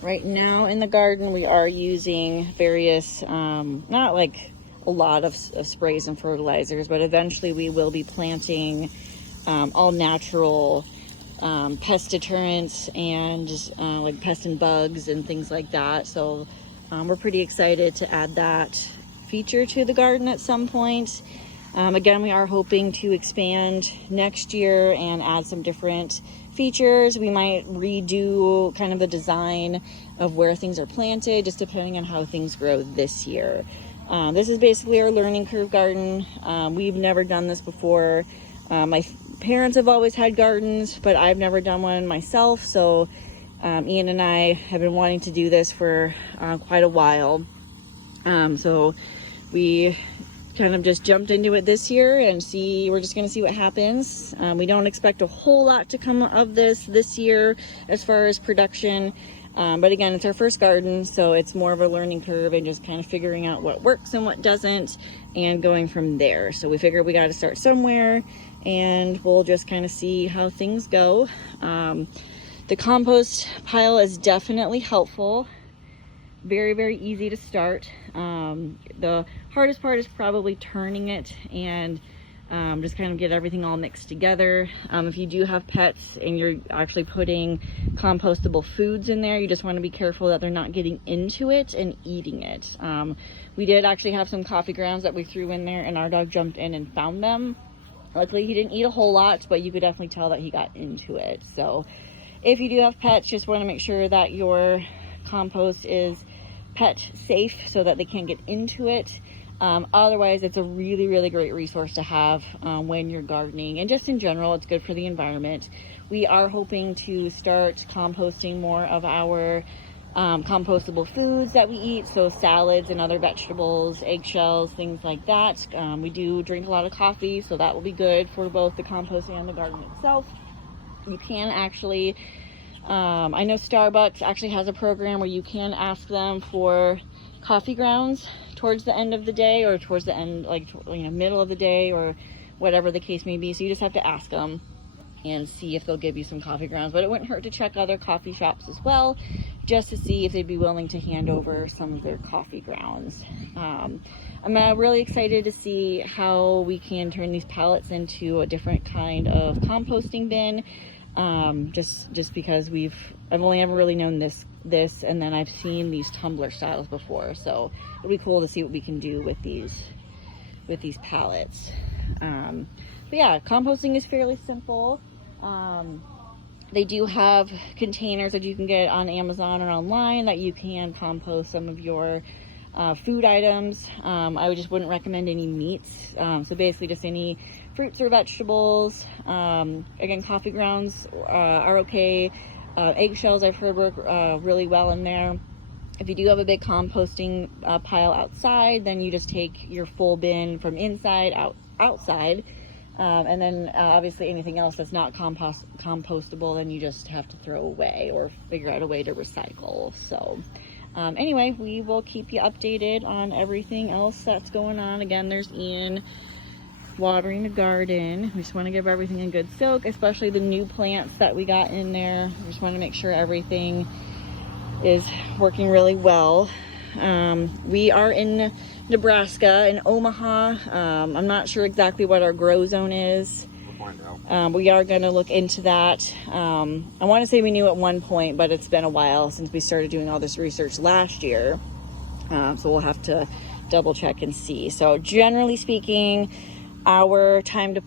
Right now in the garden, we are using various, not like a lot of sprays and fertilizers, but eventually we will be planting all natural pest deterrents and like pest and bugs and things like that. So we're pretty excited to add that feature to the garden at some point. Again, we are hoping to expand next year and add some different features. We might redo kind of the design of where things are planted, just depending on how things grow this year. This is basically our learning curve garden. We've never done this before. My parents have always had gardens, but I've never done one myself. So Ian and I have been wanting to do this for quite a while. So we kind of just jumped into it this year and we're just going to see what happens. We don't expect a whole lot to come of this year as far as production. But again, it's our first garden, so it's more of a learning curve and just kind of figuring out what works and what doesn't and going from there. So we figured we got to start somewhere and we'll just kind of see how things go. The compost pile is definitely helpful. Very, very easy to start. The hardest part is probably turning it and just kind of get everything all mixed together. If you do have pets and you're actually putting compostable foods in there, you just want to be careful that they're not getting into it and eating it. We did actually have some coffee grounds that we threw in there and our dog jumped in and found them. Luckily he didn't eat a whole lot, but you could definitely tell that he got into it. So if you do have pets, just want to make sure that your compost is pet safe so that they can't get into it. Otherwise, it's a really, really great resource to have when you're gardening, and just in general, it's good for the environment. We are hoping to start composting more of our compostable foods that we eat, so salads and other vegetables, eggshells, things like that. We do drink a lot of coffee, so that will be good for both the compost and the garden itself. You can actually I know Starbucks actually has a program where you can ask them for coffee grounds towards the end of the day, or towards the end, like, middle of the day, or whatever the case may be. So you just have to ask them and see if they'll give you some coffee grounds. But it wouldn't hurt to check other coffee shops as well, just to see if they'd be willing to hand over some of their coffee grounds. I'm really excited to see how we can turn these pallets into a different kind of composting bin. Just because I've only ever really known this, and then I've seen these tumbler styles before, so it'll be cool to see what we can do with these pallets. But yeah, composting is fairly simple. They do have containers that you can get on Amazon or online that you can compost some of your food items. I just wouldn't recommend any meats. So basically just any fruits or vegetables. Again, coffee grounds are okay. Eggshells I've heard work really well in there. If you do have a big composting pile outside, then you just take your full bin from inside outside. And then obviously anything else that's not compostable, then you just have to throw away or figure out a way to recycle. So anyway, we will keep you updated on everything else that's going on. Again, there's Ian watering the garden. We just want to give everything a good soak, especially the new plants that we got in there. We just want to make sure everything is working really well. We are in Nebraska, in Omaha. I'm not sure exactly what our grow zone is. We are going to look into that. I want to say we knew at one point, but it's been a while since we started doing all this research last year. So we'll have to double check and see. So generally speaking, our time to